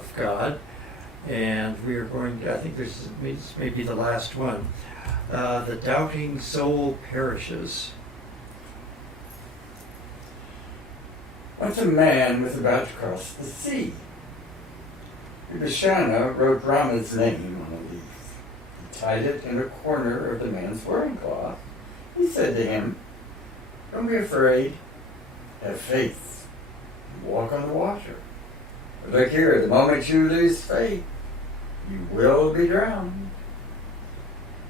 of God. And we are going to, I think this may be the last one. The doubting soul perishes. Once a man was about to cross the sea. Vishana wrote Rama's name on a leaf. He tied it in a corner of the man's loincloth. He said to him, "Don't be afraid. Have faith. And walk on the water. But look here, the moment you lose faith, you will be drowned."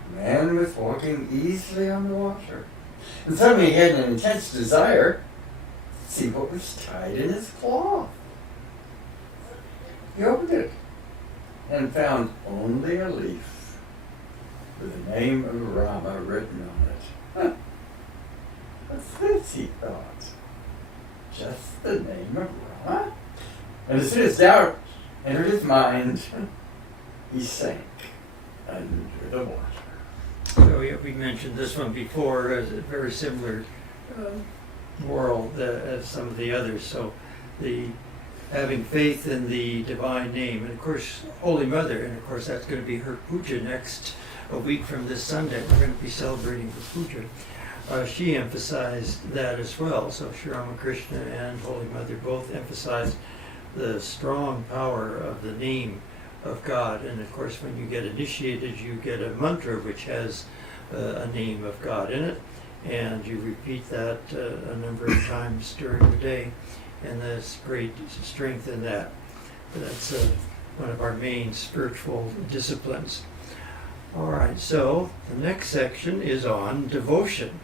The man was walking easily on the water. And suddenly he had an intense desire to see what was tied in his cloth. He opened it and found only a leaf with the name of Rama written on it. Huh. What's this, he thought? Just the name of Rama? And as soon as doubt entered his mind, he sank under the water. So yeah, we mentioned this one before as a very similar moral as some of the others. So the having faith in the divine name, and of course Holy Mother, and of course that's going to be her puja a week from this Sunday. We're going to be celebrating the puja. She emphasized that as well. So Sri Ramakrishna and Holy Mother both emphasized the strong power of the name of God. And of course when you get initiated, you get a mantra which has a name of God in it, and you repeat that a number of times during the day, and there's great strength in that. That's one of our main spiritual disciplines. All right, so the next section is on devotion.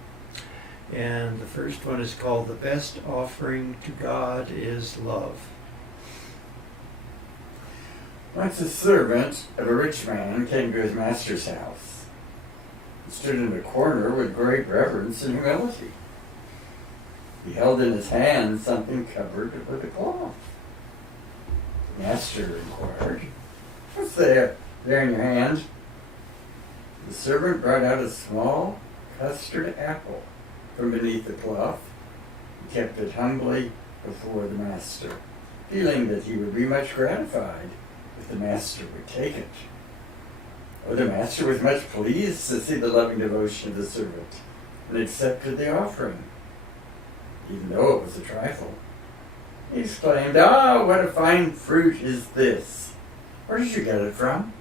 And the first one is called "The Best Offering to God is Love." Once a servant of a rich man came to his master's house. He stood in a corner with great reverence and humility. He held in his hand something covered with a cloth. The master inquired, "What's there in your hand?" The servant brought out a small custard apple from beneath the cloth. He kept it humbly before the master, feeling that he would be much gratified if the master would take it. Oh, the master was much pleased to see the loving devotion of the servant and accepted the offering, even though it was a trifle. He exclaimed, "Ah, what a fine fruit is this! Where did you get it from?"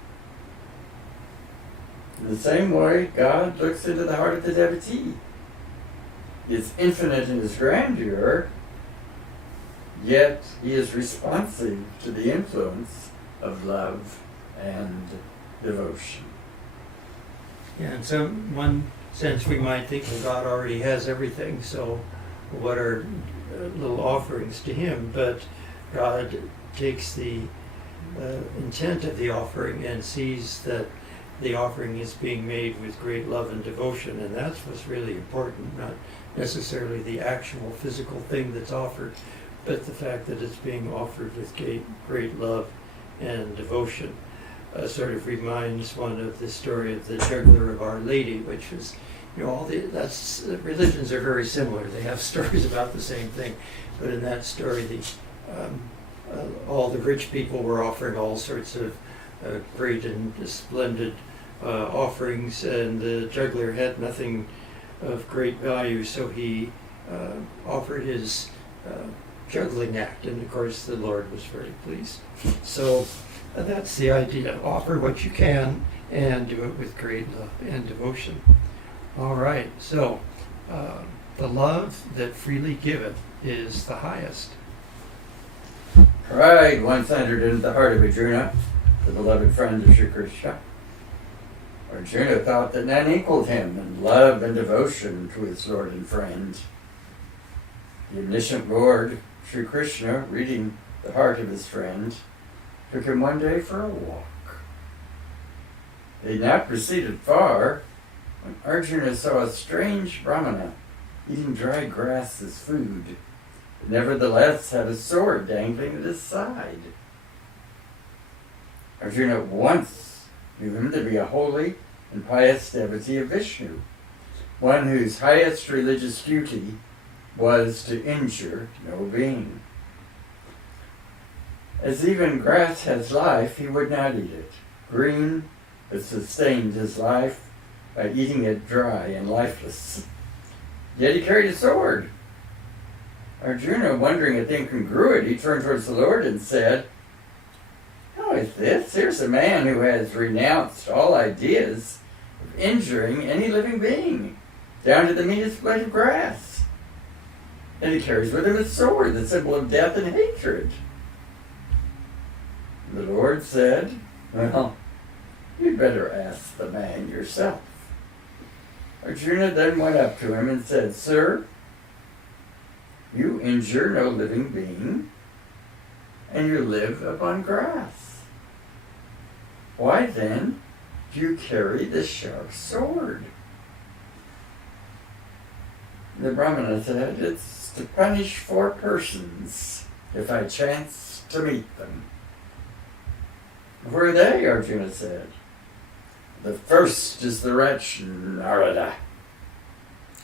In the same way, God looks into the heart of the devotee. He is infinite in his grandeur, yet he is responsive to the influence of love and devotion. Yeah, in one sense we might think, well, God already has everything, so what are little offerings to him? But God takes the intent of the offering and sees that the offering is being made with great love and devotion, and that's what's really important, not necessarily the actual physical thing that's offered, but the fact that it's being offered with great love and devotion. Sort of reminds one of the story of the juggler of Our Lady, which is, religions are very similar. They have stories about the same thing, but in that story, all the rich people were offering all sorts of great and splendid offerings, and the juggler had nothing of great value, so he offered his juggling act, and of course the Lord was very pleased. So that's the idea. Offer what you can and do it with great love and devotion. All right, so the love that freely giveth is the highest. Pride once entered into the heart of Arjuna, the beloved friend of Sri Krishna. Arjuna thought that none equaled him in love and devotion to his Lord and friend. The omniscient Lord, Sri Krishna, reading the heart of his friend, took him one day for a walk. They had not proceeded far when Arjuna saw a strange Brahmana eating dry grass as food, but nevertheless had a sword dangling at his side. Arjuna at once knew him to be a holy and pious devotee of Vishnu, one whose highest religious duty was to injure no being. As even grass has life, he would not eat it. Green, but sustained his life by eating it dry and lifeless. Yet he carried a sword. Arjuna, wondering at the incongruity, turned towards the Lord and said, "How is this? Here's a man who has renounced all ideas of injuring any living being, down to the meanest blade of grass. And he carries with him a sword, the symbol of death and hatred." The Lord said, "Well, you'd better ask the man yourself." Arjuna then went up to him and said, "Sir, you injure no living being, and you live upon grass. Why then do you carry this sharp sword?" The Brahmana said, "It's to punish 4 persons if I chance to meet them." "Who are they?" Arjuna said. "The first is the wretch Narada."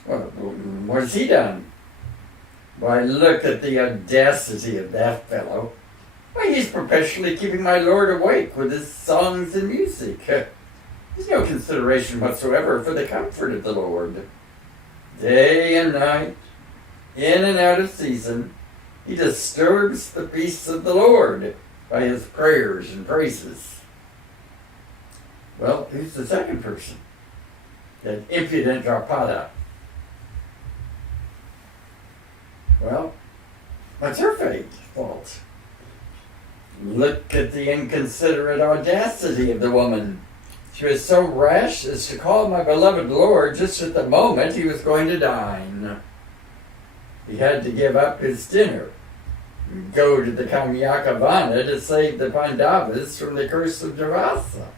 "Well, what has he done?" "Why, look at the audacity of that fellow. Why, he's perpetually keeping my lord awake with his songs and music. There's no consideration whatsoever for the comfort of the Lord. Day and night, in and out of season, he disturbs the peace of the Lord by his prayers and praises." "Well, who's the second person?" "That impudent Drapada." "Well, what's her fault?" "Look at the inconsiderate audacity of the woman. She was so rash as to call my beloved Lord just at the moment he was going to dine. He had to give up his dinner and go to the Kamyakavana to save the Pandavas from the curse of Durvasa.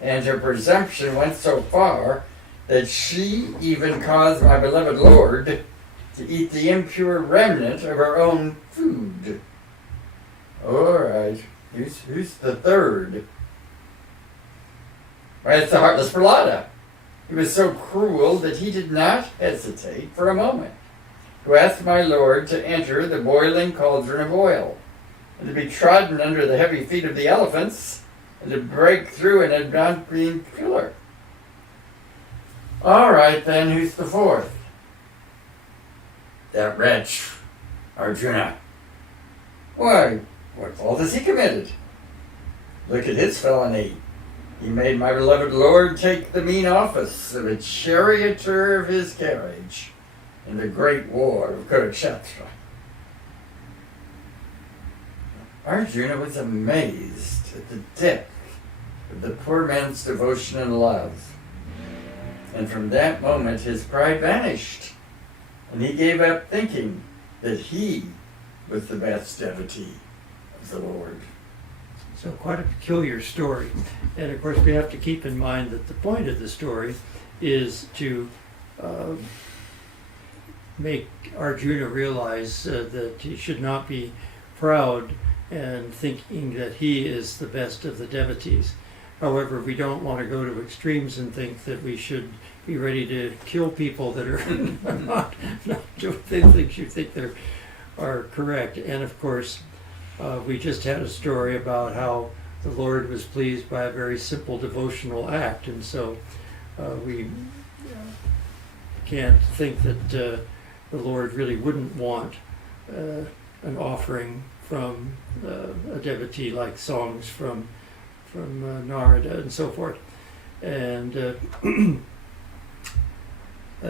And her presumption went so far that she even caused my beloved Lord to eat the impure remnant of her own food." "All right, who's the third?" "Why, it's the heartless Prahlada. He was so cruel that he did not hesitate for a moment to ask my Lord to enter the boiling cauldron of oil, and to be trodden under the heavy feet of the elephants, and to break through an adamantine pillar." "All right, then, who's the fourth?" "That wretch, Arjuna." "Why, what fault has he committed?" "Look at his felony. He made my beloved Lord take the mean office of a charioteer of his carriage in the great war of Kurukshetra." Arjuna was amazed at the depth of the poor man's devotion and love. And from that moment his pride vanished, and he gave up thinking that he was the best devotee of the Lord. So quite a peculiar story. And of course we have to keep in mind that the point of the story is to make Arjuna realize that he should not be proud and thinking that he is the best of the devotees. However, we don't want to go to extremes and think that we should be ready to kill people that are not doing things you think are correct. And of course, we just had a story about how the Lord was pleased by a very simple devotional act, and so we can't think that the Lord really wouldn't want an offering from a devotee, like songs from Narada and so forth. And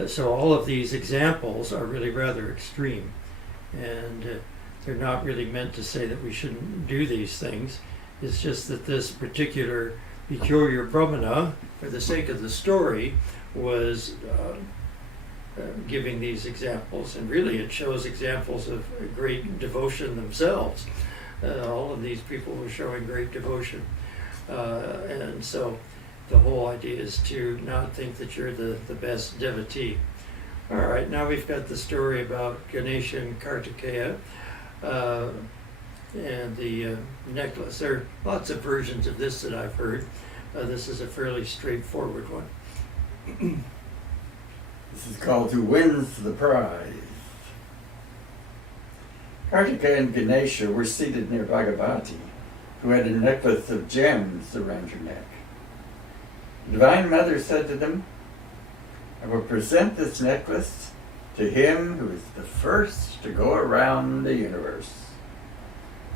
so all of these examples are really rather extreme, and they're not really meant to say that we shouldn't do these things. It's just that this particular peculiar Brahmana, for the sake of the story, was giving these examples, and really it shows examples of great devotion themselves. All of these people were showing great devotion, and so the whole idea is to not think that you're the best devotee. All right, now we've got the story about Ganesha and Kartikeya and the necklace. There are lots of versions of this that I've heard. This is a fairly straightforward one. This is called Who Wins the Prize. Kartika and Ganesha were seated near Bhagavati, who had a necklace of gems around her neck. The Divine Mother said to them, "I will present this necklace to him who is the first to go around the universe."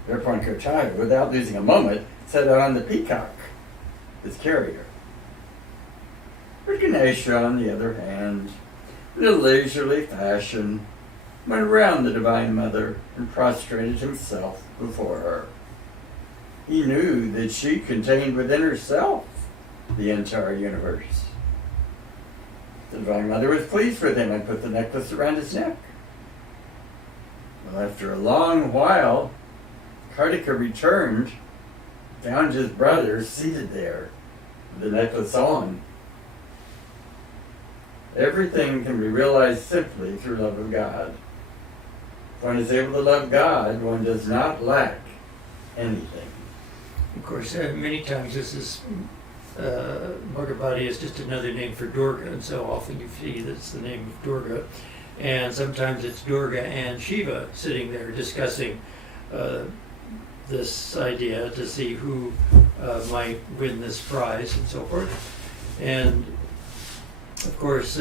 Thereupon Kartika, without losing a moment, set out on the peacock, his carrier. But Ganesha, on the other hand, in a leisurely fashion, went around the Divine Mother and prostrated himself before her. He knew that she contained within herself the entire universe. The Divine Mother was pleased with him and put the necklace around his neck. Well, after a long while, Kartika returned, found his brother seated there, with the necklace on. Everything can be realized simply through love of God. If one is able to love God, one does not lack anything. Of course, many times this is Bhagavati is just another name for Durga, and so often you see that's the name of Durga. And sometimes it's Durga and Shiva sitting there discussing this idea to see who might win this prize and so forth. And of course,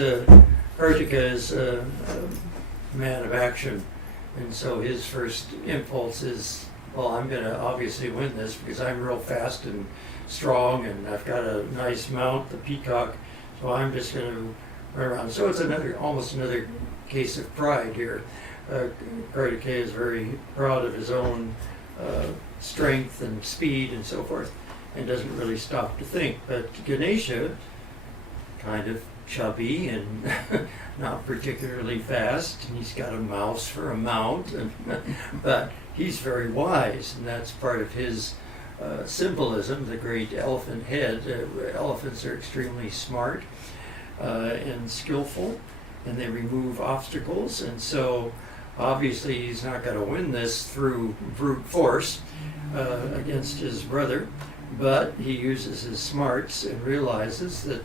Kartika is a man of action, and so his first impulse is, well, I'm going to obviously win this because I'm real fast and strong, and I've got a nice mount, the peacock, so I'm just going to run around. So it's almost another case of pride here. Kartika is very proud of his own strength and speed and so forth, and doesn't really stop to think. But Ganesha, kind of chubby and not particularly fast, and he's got a mouse for a mount, but he's very wise, and that's part of his symbolism, the great elephant head. Elephants are extremely smart and skillful, and they remove obstacles, and so obviously he's not going to win this through brute force against his brother, but he uses his smarts and realizes that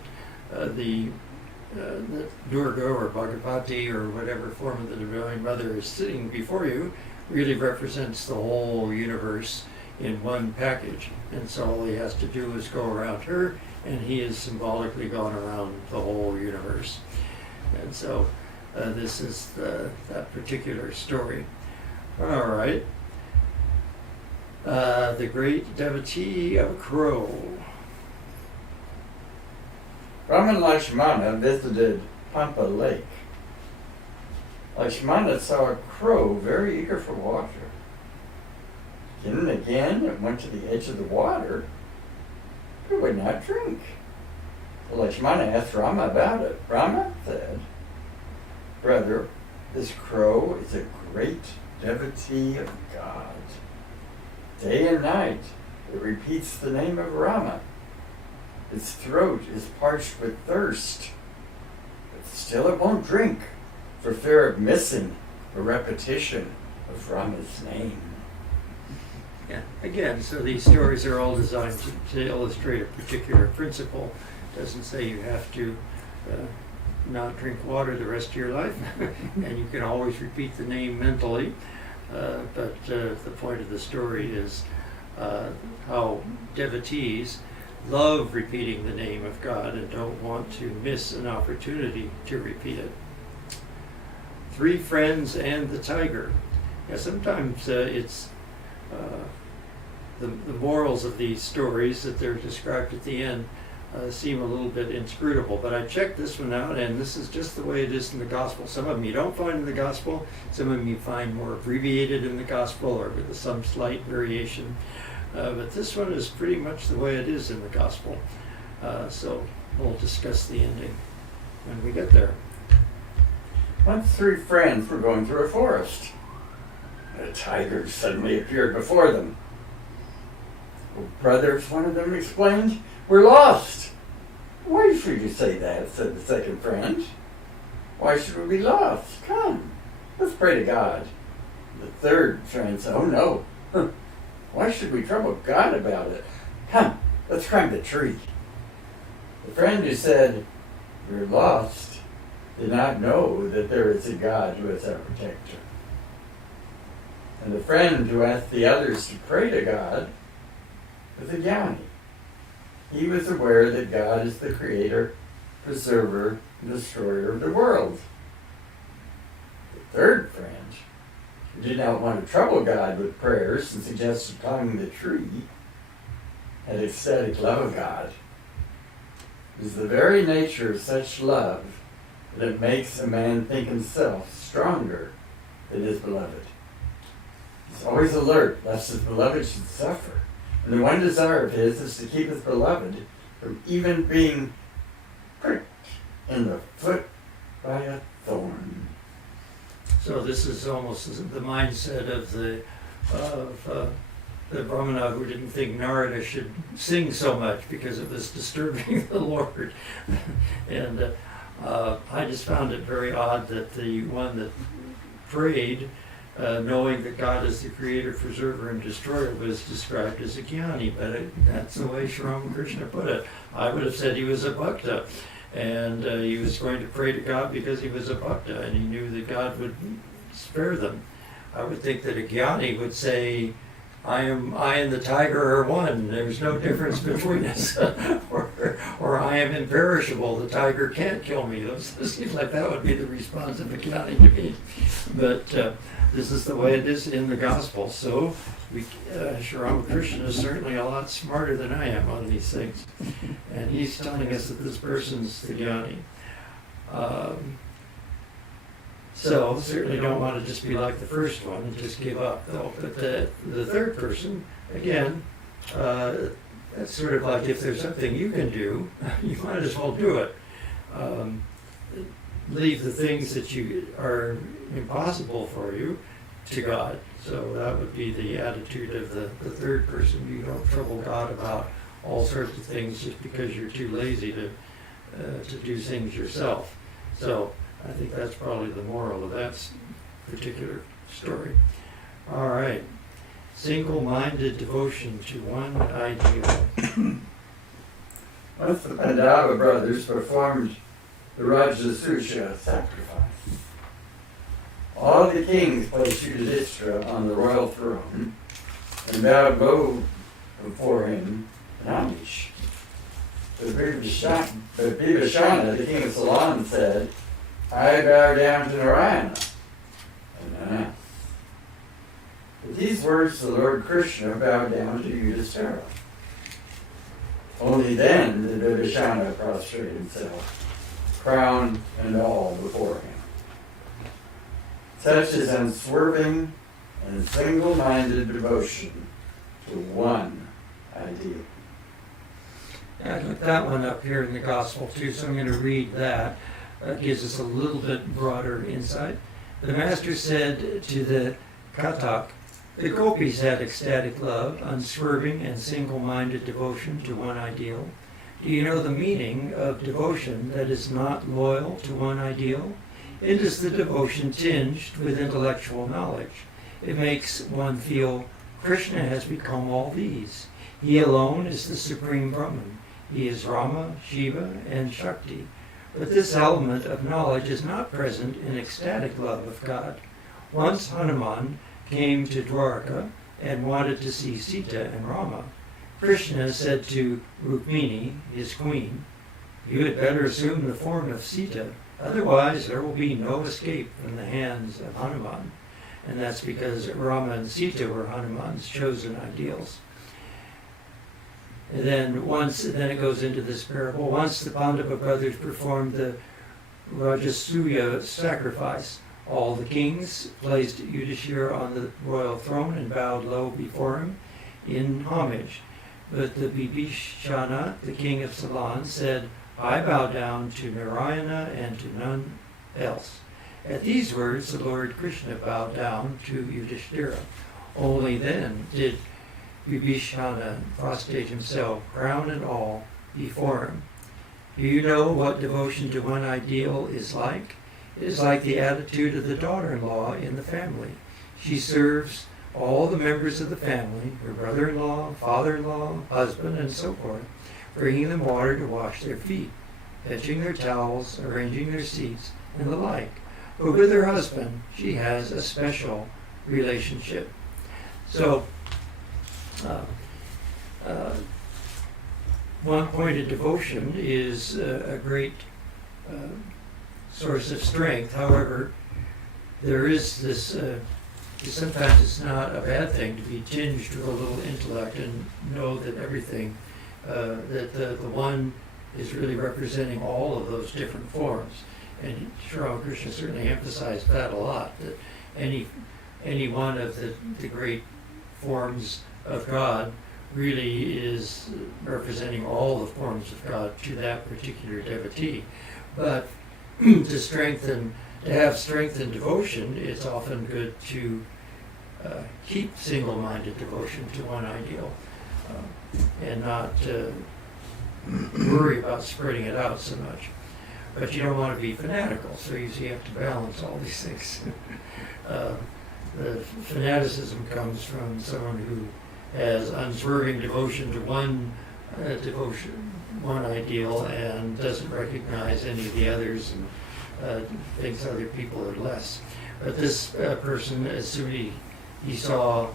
that Durga or Bhagavati or whatever form of the Divine Mother is sitting before you really represents the whole universe in one package. And so all he has to do is go around her, and he has symbolically gone around the whole universe. And so this is that particular story. All right. The great devotee of a crow. Rama and Lakshmana visited Pampa Lake. Lakshmana saw a crow very eager for water. Again and again it went to the edge of the water, but it would not drink. Lakshmana asked Rama about it. Rama said, "Brother, this crow is a great devotee of God. Day and night it repeats the name of Rama. Its throat is parched with thirst, but still it won't drink for fear of missing a repetition of Rama's name." Yeah, again, so these stories are all designed to illustrate a particular principle. It doesn't say you have to not drink water the rest of your life, and you can always repeat the name mentally. But the point of the story is how devotees love repeating the name of God and don't want to miss an opportunity to repeat it. Three friends and the tiger. Yeah, sometimes it's the morals of these stories that they're described at the end seem a little bit inscrutable, but I checked this one out, and this is just the way it is in the gospel. Some of them you don't find in the gospel, some of them you find more abbreviated in the gospel or with some slight variation. But this one is pretty much the way it is in the gospel. So we'll discuss the ending when we get there. Once three friends were going through a forest. A tiger suddenly appeared before them. "Well, brothers," one of them explained, "we're lost." "Why should you say that?" said the second friend. "Why should we be lost? Come, let's pray to God." The third friend said, "Oh no, why should we trouble God about it? Come, let's climb the tree." The friend who said, "We're lost," did not know that there is a God who is our protector. And the friend who asked the others to pray to God was a jnani. He was aware that God is the creator, preserver, and destroyer of the world. The third friend, who did not want to trouble God with prayers and suggested climbing the tree, had ecstatic love of God. It is the very nature of such love that it makes a man think himself stronger than his beloved. He's always alert lest his beloved should suffer, and the one desire of his is to keep his beloved from even being pricked in the foot by a thorn. So this is almost the mindset of the Brahmana who didn't think Narada should sing so much because it was disturbing the Lord. And I just found it very odd that the one that prayed, knowing that God is the creator, preserver, and destroyer, was described as a jnani, but that's the way Sri Ramakrishna put it. I would have said he was a bhakta, and he was going to pray to God because he was a bhakta, and he knew that God would spare them. I would think that a jnani would say, I and the tiger are one. There's no difference between us. or I am imperishable. The tiger can't kill me. It seems like that would be the response of a jnani to me. But this is the way it is in the gospel. So Sri Ramakrishna is certainly a lot smarter than I am on these things. And he's telling us that this person's the jnani. So certainly don't want to just be like the first one and just give up, though. But the third person, again, that's sort of like if there's something you can do, you might as well do it. Leave the things that are impossible for you to God. So that would be the attitude of the third person. You don't trouble God about all sorts of things just because you're too lazy to do things yourself. So I think that's probably the moral of that particular story. All right. Single-minded devotion to one ideal. Once the Pandava brothers performed the Rajasuya sacrifice. All the kings placed Yudhishthira on the royal throne and bowed low before him in homage. But Vibhishana, the king of Ceylon, said, I bow down to Narayana. And with these words, the Lord Krishna bowed down to Yudhishthira. Only then did Vibhishana prostrate himself, crown and all, before him. Such is unswerving and single-minded devotion to one ideal. I looked that one up here in the gospel too, so I'm going to read that. That gives us a little bit broader insight. The master said to the Kathak, the gopis had ecstatic love, unswerving and single-minded devotion to one ideal. Do you know the meaning of devotion that is not loyal to one ideal? It is the devotion tinged with intellectual knowledge. It makes one feel Krishna has become all these. He alone is the supreme Brahman. He is Rama, Shiva, and Shakti. But this element of knowledge is not present in ecstatic love of God. Once Hanuman came to Dwarka and wanted to see Sita and Rama. Krishna said to Rukmini, his queen, you had better assume the form of Sita, otherwise there will be no escape from the hands of Hanuman. And that's because Rama and Sita were Hanuman's chosen ideals. And then it goes into this parable. Once the Pandava brothers performed the Rajasuya sacrifice. All the kings placed Yudhishthira on the royal throne and bowed low before him in homage. But the Vibhishana, the king of Ceylon, said, I bow down to Narayana and to none else. At these words, the Lord Krishna bowed down to Yudhishthira. Only then did Vibhishana prostrate himself, crown and all, before him. Do you know what devotion to one ideal is like? It is like the attitude of the daughter-in-law in the family. She serves all the members of the family, her brother-in-law, father-in-law, husband, and so forth, bringing them water to wash their feet, fetching their towels, arranging their seats, and the like. But with her husband, she has a special relationship. So, one-pointed devotion is a great source of strength. However, there is this, sometimes it's not a bad thing to be tinged with a little intellect and know that everything, that the one is really representing all of those different forms. And Ramakrishna certainly emphasized that a lot, that any one of the great forms of God really is representing all the forms of God to that particular devotee. But to have strength in devotion, it's often good to keep single-minded devotion to one ideal and not worry about spreading it out so much. But you don't want to be fanatical, so you have to balance all these things. The fanaticism comes from someone who has unswerving devotion to one ideal and doesn't recognize any of the others and thinks other people are less. But this person, as soon as he saw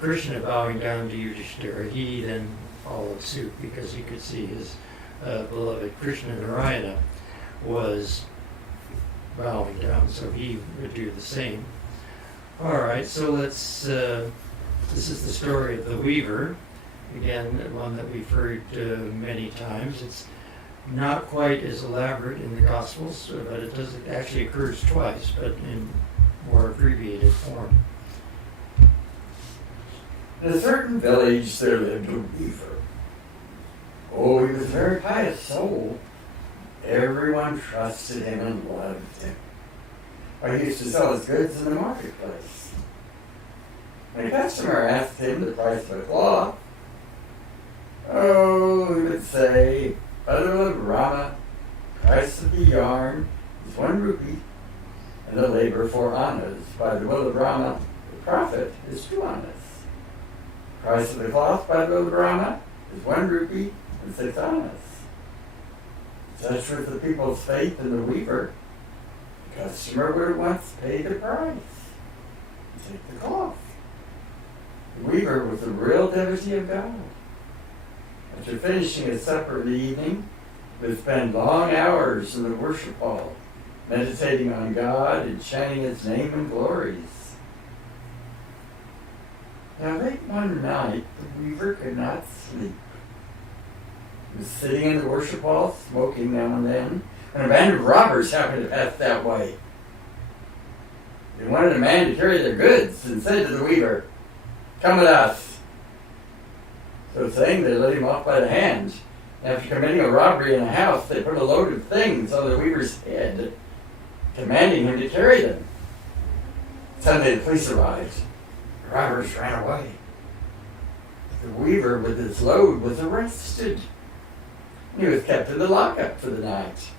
Krishna bowing down to Yudhishthira, he then followed suit because he could see his beloved Krishna Narayana was bowing down, so he would do the same. All right, so let's, this is the story of the weaver. Again, one that we've heard many times. It's not quite as elaborate in the Gospels, but it actually occurs twice, but in more abbreviated form. In a certain village there lived a weaver. Oh, he was a very pious soul. Everyone trusted him and loved him. He used to sell his goods in the marketplace. When a customer asked him the price of a cloth, he would say, by the will of Rama, the price of the yarn is 1 rupee, and the labor 4 annas. By the will of Rama, the profit is 2 annas. The price of the cloth, by the will of Rama, is 1 rupee and 6 annas. Such was the people's faith in the weaver. The customer would at once pay the price and take the cloth. The weaver was a real devotee of God. After finishing his supper in the evening, he would spend long hours in the worship hall, meditating on God and chanting his name and glories. Now late one night, the weaver could not sleep. He was sitting in the worship hall, smoking now and then, when a band of robbers happened to pass that way. They wanted a man to carry their goods and said to the weaver, "Come with us." So saying, they led him off by the hand. After committing a robbery in a house, they put a load of things on the weaver's head, commanding him to carry them. Suddenly the police arrived. The robbers ran away. The weaver with his load was arrested. He was kept in the lockup for the night.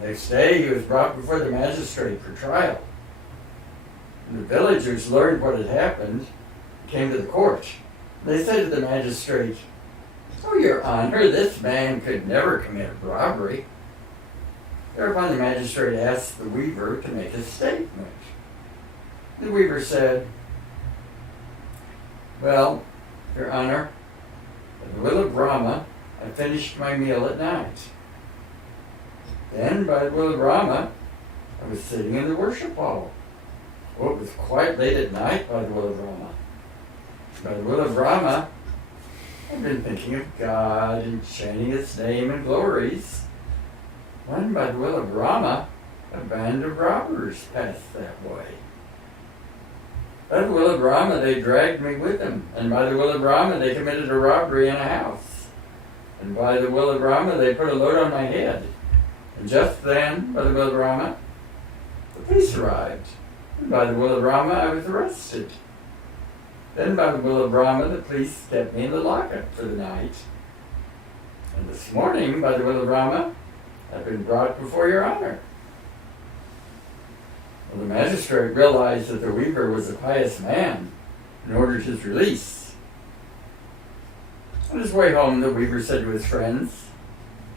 Next day, he was brought before the magistrate for trial. When the villagers learned what had happened, they came to the court. They said to the magistrate, "Oh, Your Honor, this man could never commit robbery." Thereupon the magistrate asked the weaver to make a statement. The weaver said, "Well, Your Honor, by the will of Rama, I finished my meal at night. Then, by the will of Rama, I was sitting in the worship hall. Oh, it was quite late at night by the will of Rama. By the will of Rama, I've been thinking of God and chanting his name and glories. When, by the will of Rama, a band of robbers passed that way. By the will of Rama, they dragged me with them, and by the will of Rama, they committed a robbery in a house. And by the will of Rama, they put a load on my head. And just then, by the will of Rama, the police arrived. And by the will of Rama, I was arrested. Then by the will of Rama, the police kept me in the lockup for the night. And this morning, by the will of Rama, I've been brought before Your Honor." Well, the magistrate realized that the weaver was a pious man and ordered his release. On his way home, the weaver said to his friends,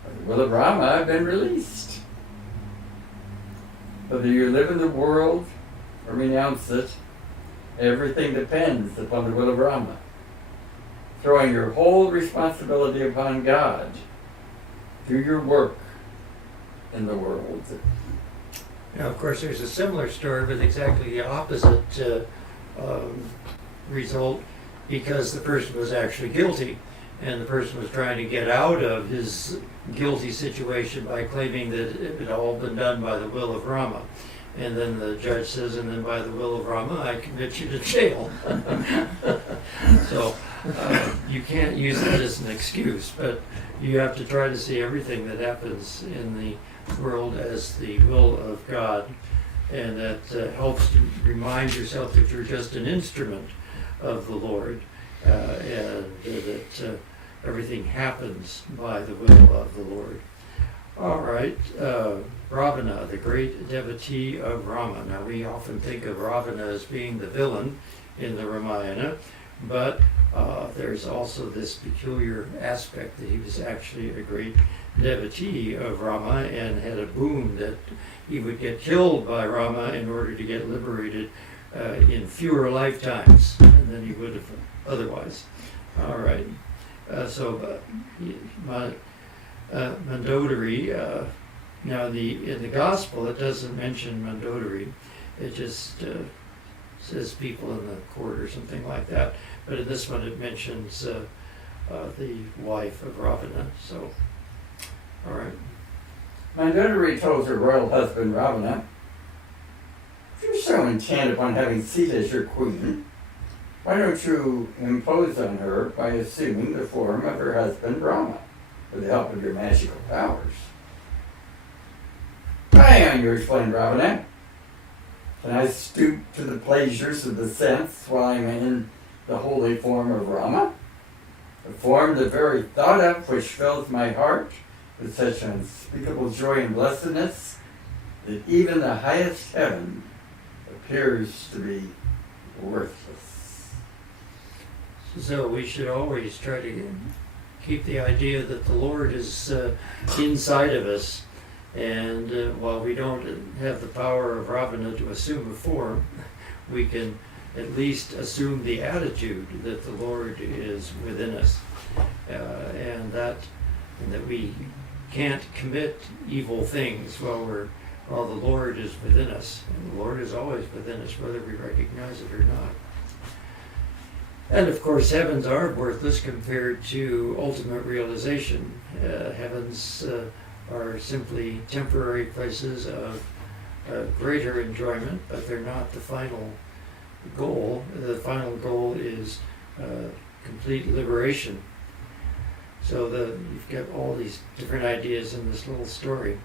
"By the will of Rama, I've been released." Whether you live in the world or renounce it, everything depends upon the will of Rama. Throwing your whole responsibility upon God, do your work in the world. Now, of course, there's a similar story with exactly the opposite result, because the person was actually guilty, and the person was trying to get out of his guilty situation by claiming that it had all been done by the will of Rama. And then the judge says, and then by the will of Rama, I commit you to jail. So you can't use that as an excuse, but you have to try to see everything that happens in the world as the will of God. And that helps to remind yourself that you're just an instrument of the Lord, and that everything happens by the will of the Lord. All right, Ravana, the great devotee of Rama. Now, we often think of Ravana as being the villain in the Ramayana, but there's also this peculiar aspect that he was actually a great devotee of Rama and had a boon that he would get killed by Rama in order to get liberated in fewer lifetimes than he would have otherwise. All right, Mandodari. Now, in the Gospel, it doesn't mention Mandodari. It just says people in the court or something like that. But in this one, it mentions the wife of Ravana. So, all right. Mandodari told her royal husband Ravana, "If you're so intent upon having Sita as your queen, why don't you impose on her by assuming the form of her husband Rama, with the help of your magical powers?" "Why on you," explained Ravana. "Can I stoop to the pleasures of the sense while I'm in the holy form of Rama? A form the very thought of which fills my heart with such unspeakable joy and blessedness that even the highest heaven appears to be worthless." So we should always try to keep the idea that the Lord is inside of us, and while we don't have the power of Ravana to assume a form, we can at least assume the attitude that the Lord is within us, and that we can't commit evil things while the Lord is within us, and the Lord is always within us, whether we recognize it or not. And of course, heavens are worthless compared to ultimate realization. Heavens are simply temporary places of greater enjoyment, but they're not the final goal. The final goal is complete liberation. So you've got all these different ideas in this little story.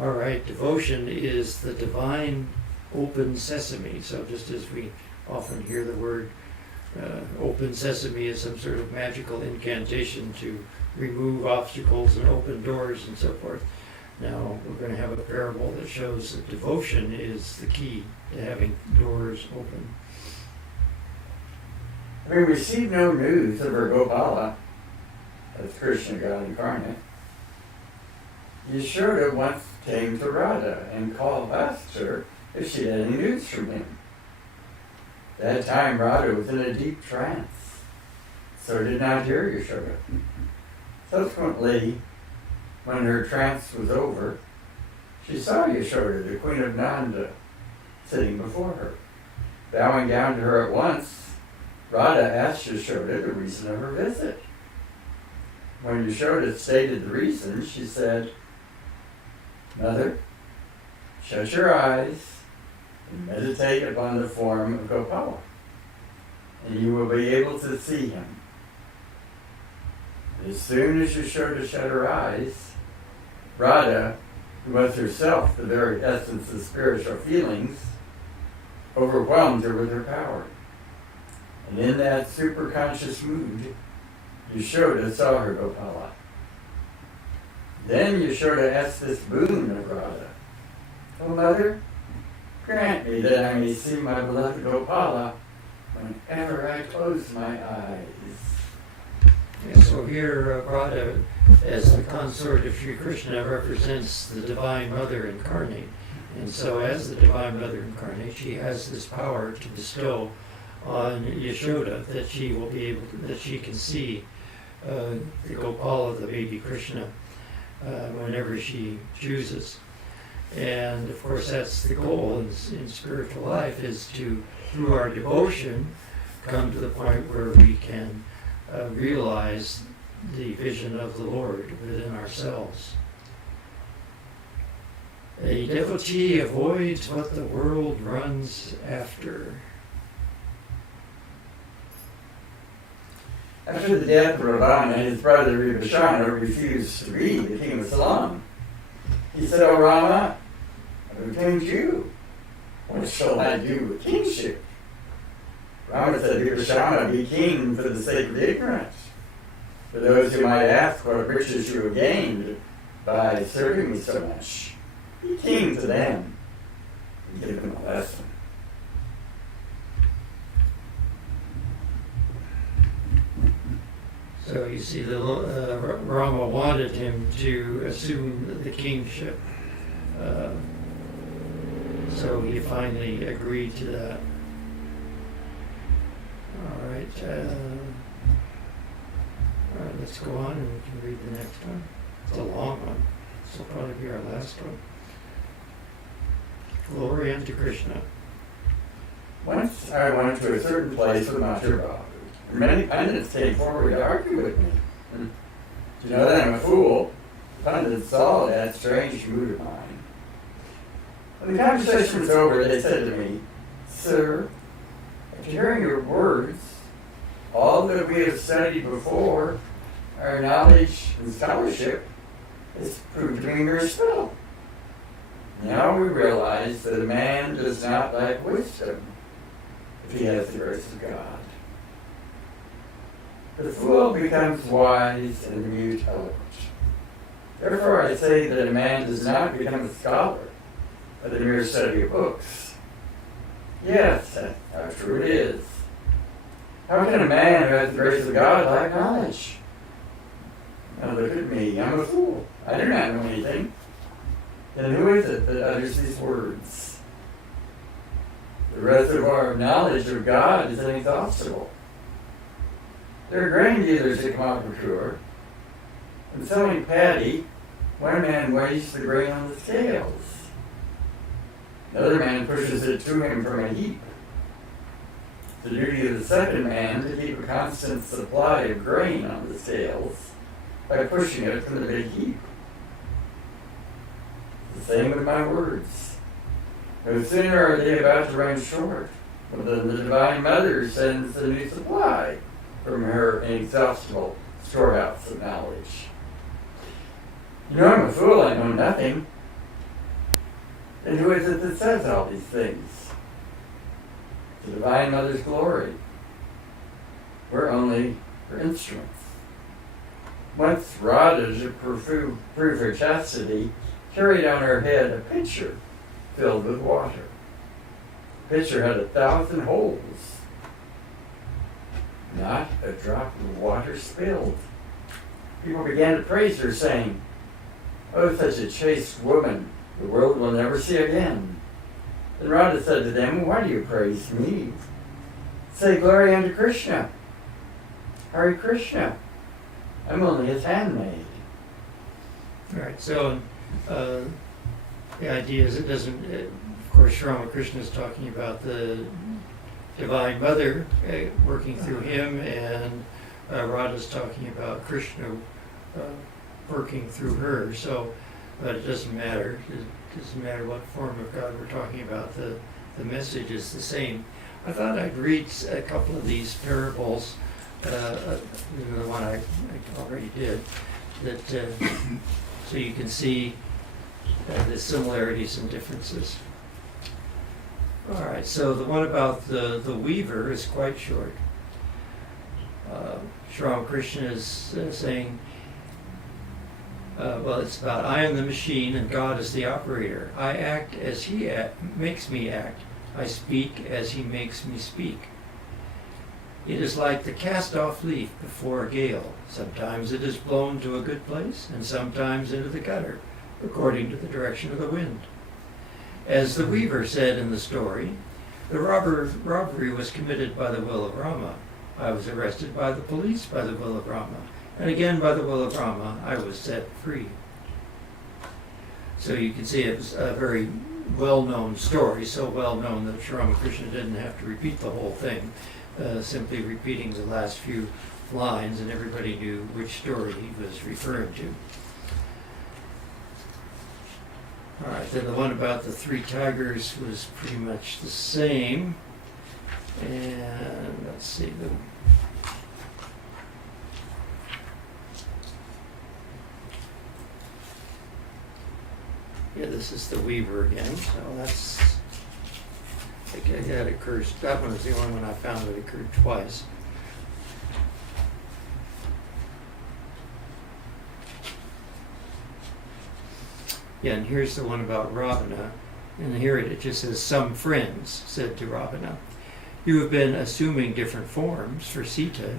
All right, devotion is the divine open sesame. So just as we often hear the word open sesame as some sort of magical incantation to remove obstacles and open doors and so forth. Now, we're going to have a parable that shows that devotion is the key to having doors open. Having received no news of her Gopala, as Krishna God incarnate, Yashoda once came to Radha and asked her if she had any news from him. That time Radha was in a deep trance, so did not hear Yashoda. Subsequently, when her trance was over, she saw Yashoda, the queen of Nanda, sitting before her. Bowing down to her at once, Radha asked Yashoda the reason of her visit. When Yashoda stated the reason, she said, "Mother, shut your eyes and meditate upon the form of Gopala, and you will be able to see him." As soon as Yashoda shut her eyes, Radha, who was herself the very essence of spiritual feelings, overwhelmed her with her power. And in that superconscious mood, Yashoda saw her Gopala. Then Yashoda asked this boon of Radha, "O mother, grant me that I may see my beloved Gopala whenever I close my eyes." Yeah, so here Radha, as the consort of Sri Krishna, represents the Divine Mother incarnate. And so as the Divine Mother incarnate, she has this power to bestow on Yashoda that she will be able to, that she can see the Gopala, the baby Krishna, whenever she chooses. And of course that's the goal in spiritual life, is to, through our devotion, come to the point where we can realize the vision of the Lord within ourselves. A devotee avoids what the world runs after. After the death of Ravana, his brother Vibhishana refused to be the king of Ceylon. He said, "O Rama, I've obtained you. What shall I do with kingship?" Rama said, "Vibhishana, be king for the sake of ignorance. For those who might ask what riches you have gained by serving me so much, be king to them and give them a lesson." So you see, Rama wanted him to assume the kingship. So he finally agreed to that. All right, let's go on and we can read the next one. It's a long one. This will probably be our last one. Glory unto Krishna. Once I went to a certain place with my Babu. Many pundits came forward to argue with me. To know that I'm a fool, the pundits saw that strange mood of mine. When the conversation was over, they said to me, "Sir, after hearing your words, all that we have studied before, our knowledge and scholarship, has proved to be mere spell. Now we realize that a man does not lack wisdom if he has the grace of God. The fool becomes wise and the mute eloquent. Therefore I say that a man does not become a scholar by the mere study of books. Yes, how true it is. How can a man who has the grace of God lack knowledge? Now look at me, I'm a fool. I do not know anything. Then who is it that utters these words? The reservoir of knowledge of God is inexhaustible. There are grain dealers at Ramakrishna, and selling paddy, one man weighs the grain on the scales. Another man pushes it to him from a heap. The duty of the second man to keep a constant supply of grain on the scales by pushing it from the big heap. The same with my words. No sooner are they about to run short than the Divine Mother sends a new supply from her inexhaustible storehouse of knowledge. You know I'm a fool, I know nothing. Then who is it that says all these things? The Divine Mother's glory. We're only her instruments. Once Radha, to prove her chastity, carried on her head a pitcher filled with water. The pitcher had 1,000 holes. Not a drop of water spilled. People began to praise her, saying, "Oh, such a chaste woman, the world will never see again." Then Radha said to them, "Why do you praise me? Say glory unto Krishna. Hare Krishna. I'm only his handmaid." All right, so the idea is it doesn't, of course, Ramakrishna is talking about the Divine Mother working through him, and Radha's talking about Krishna working through her. So, but it doesn't matter. It doesn't matter what form of God we're talking about. The message is the same. I thought I'd read a couple of these parables. The one I already did. That so you can see the similarities and differences. All right, so the one about the weaver is quite short. Sri Ramakrishna is saying, well, it's about I am the machine and God is the operator. I act as he makes me act. I speak as he makes me speak. It is like the cast-off leaf before a gale. Sometimes it is blown to a good place and sometimes into the gutter, according to the direction of the wind. As the weaver said in the story, the robbery was committed by the will of Rama. I was arrested by the police by the will of Rama. And again by the will of Rama, I was set free. So you can see it was a very well-known story, so well-known that Ramakrishna didn't have to repeat the whole thing, simply repeating the last few lines, and everybody knew which story he was referring to. All right, then the one about the three tigers was pretty much the same. And let's see, yeah, this is the weaver again, so that's, I think that occurs, that one was the only one I found that occurred twice. Yeah, and here's the one about Ravana, and here it just says, some friends said to Ravana, you have been assuming different forms for Sita.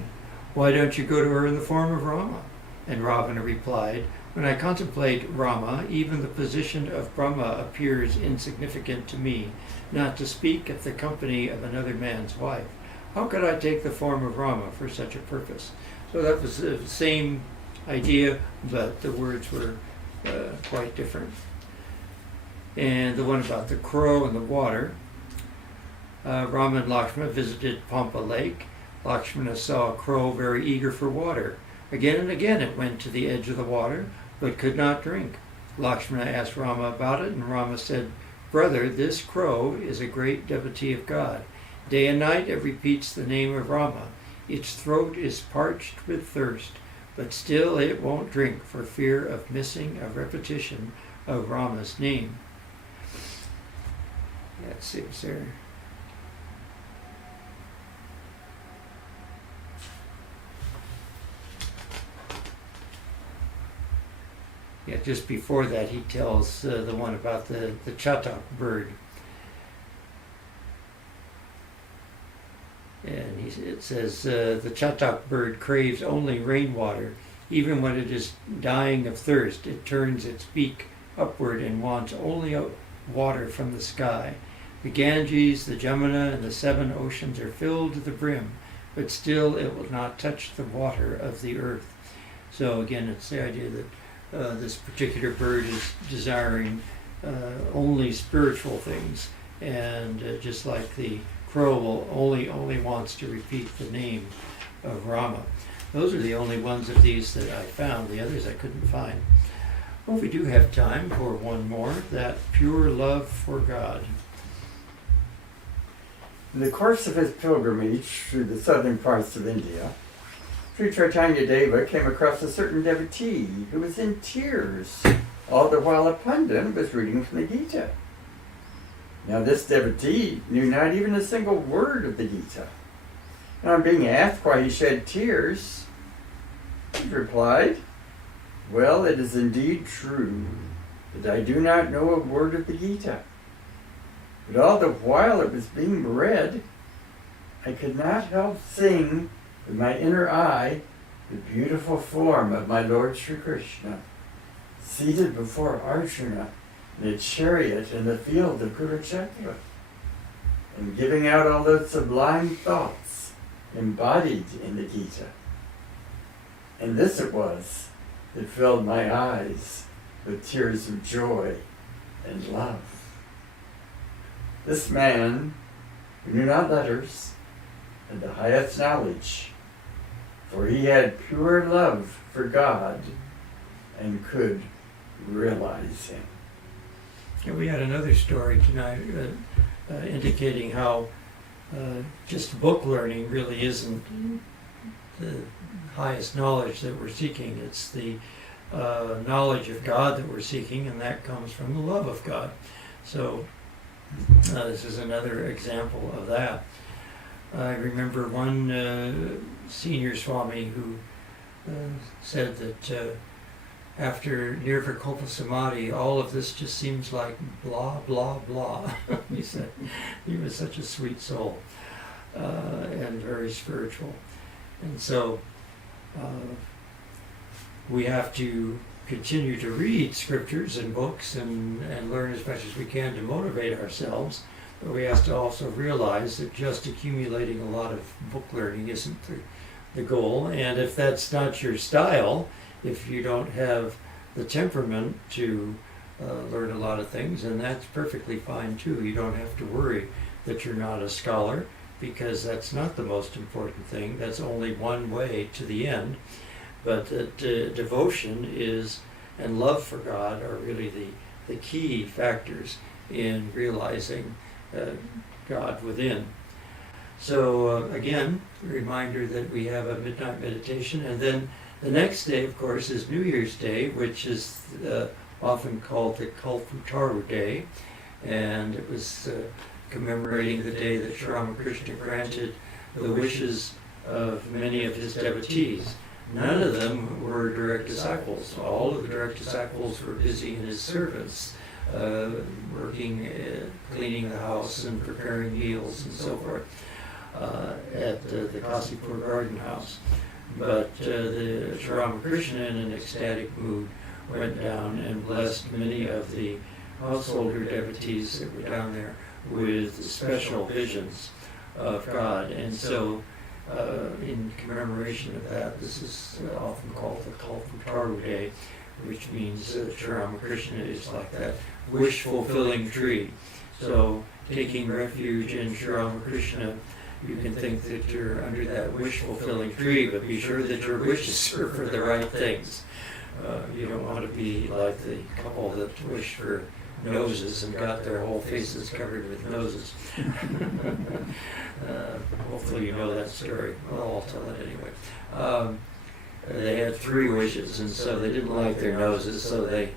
Why don't you go to her in the form of Rama? And Ravana replied, when I contemplate Rama, even the position of Brahma appears insignificant to me, not to speak of the company of another man's wife. How could I take the form of Rama for such a purpose? So that was the same idea, but the words were quite different. And the one about the crow and the water. Rama and Lakshmana visited Pampa Lake. Lakshmana saw a crow very eager for water. Again and again it went to the edge of the water, but could not drink. Lakshmana asked Rama about it, and Rama said, brother, this crow is a great devotee of God. Day and night it repeats the name of Rama. Its throat is parched with thirst, but still it won't drink for fear of missing a repetition of Rama's name. Let's see, is there... Yeah, just before that he tells the one about the chatak bird. And it says, the chatak bird craves only rainwater. Even when it is dying of thirst, it turns its beak upward and wants only water from the sky. The Ganges, the Jamuna, and the 7 oceans are filled to the brim, but still it will not touch the water of the earth. So again, it's the idea that this particular bird is desiring only spiritual things, and just like the crow only wants to repeat the name of Rama. Those are the only ones of these that I found. The others I couldn't find. Well, we do have time for one more, that pure love for God. In the course of his pilgrimage through the southern parts of India, Sri Chaitanya Deva came across a certain devotee who was in tears, all the while a pundit was reading from the Gita. Now this devotee knew not even a single word of the Gita. And on being asked why he shed tears, he replied, well, it is indeed true that I do not know a word of the Gita. But all the while it was being read, I could not help seeing with my inner eye the beautiful form of my Lord Sri Krishna, seated before Arjuna in a chariot in the field of Kurukshetra, and giving out all those sublime thoughts embodied in the Gita. And this it was that filled my eyes with tears of joy and love. This man, who knew not letters, had the highest knowledge, for he had pure love for God and could realize him. And we had another story tonight indicating how just book learning really isn't the highest knowledge that we're seeking. It's the knowledge of God that we're seeking, and that comes from the love of God. So this is another example of that. I remember one senior Swami who said that after Nirvikalpa Samadhi, all of this just seems like blah, blah, blah. He said he was such a sweet soul and very spiritual. And so we have to continue to read scriptures and books and learn as much as we can to motivate ourselves. But we have to also realize that just accumulating a lot of book learning isn't the goal. And if that's not your style, if you don't have the temperament to learn a lot of things, and that's perfectly fine too. You don't have to worry that you're not a scholar, because that's not the most important thing. That's only one way to the end. But devotion is, and love for God are really the key factors in realizing God within. So again, a reminder that we have a midnight meditation, and then the next day, of course, is New Year's Day, which is often called the Kalpataru Day, and it was commemorating the day that Ramakrishna granted the wishes of many of his devotees. None of them were direct disciples. All of the direct disciples were busy in his service, working, cleaning the house and preparing meals and so forth at the Kasipur Garden House. But the Ramakrishna, in an ecstatic mood, went down and blessed many of the householder devotees that were down there with special visions of God. And so in commemoration of that, this is often called the Kalpataru Day, which means that Ramakrishna is like that wish-fulfilling tree. So taking refuge in Ramakrishna, you can think that you're under that wish-fulfilling tree, but be sure that your wishes are for the right things. You don't want to be like the couple that wished for noses and got their whole faces covered with noses. Hopefully you know that story. Well, I'll tell it anyway. They had 3 wishes, and so they didn't like their noses, so they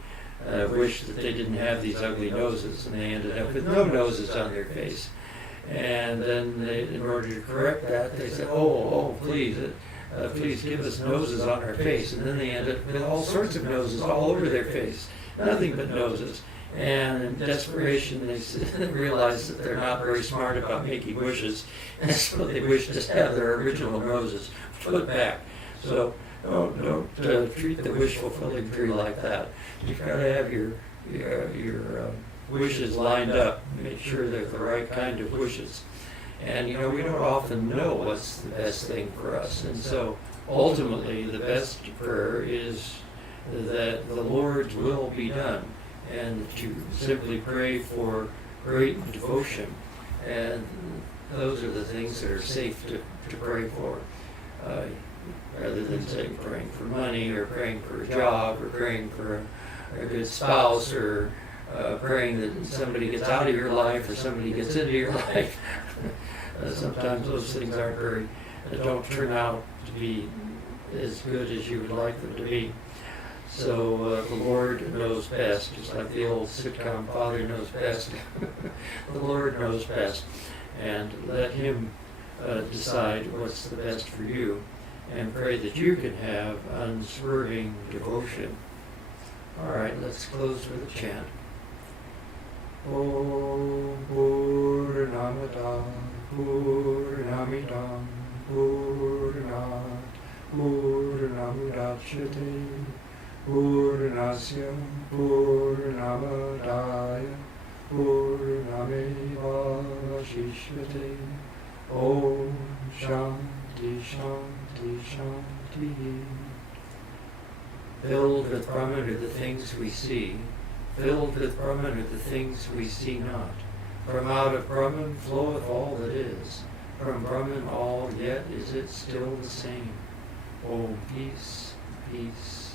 wished that they didn't have these ugly noses, and they ended up with no noses on their face. And then in order to correct that, they said, please give us noses on our face. And then they ended up with all sorts of noses all over their face, nothing but noses. And in desperation, they realized that they're not very smart about making wishes, and so they wish to have their original noses put back. So don't treat the wish-fulfilling tree like that. You've got to have your wishes lined up. Make sure they're the right kind of wishes. And we don't often know what's the best thing for us. And so ultimately the best prayer is that the Lord's will be done, and that you simply pray for great devotion. And those are the things that are safe to pray for. Rather than saying praying for money, or praying for a job, or praying for a good spouse, or praying that somebody gets out of your life or somebody gets into your life. Sometimes those things don't turn out to be as good as you would like them to be. So the Lord knows best, just like the old sitcom Father Knows Best. The Lord knows best, and let Him decide what's the best for you, and pray that you can have unswerving devotion. All right, let's close with a chant. Om Purnamada Purnamidam Purnat Purnamudachyate Purnasya Purnamadaya Purnameva Vashishyate. Om Shanti Shanti Shanti. Filled with Brahman are the things we see. Filled with Brahman are the things we see not. From out of Brahman floweth all that is. From Brahman all, yet is it still the same. Oh, peace, peace.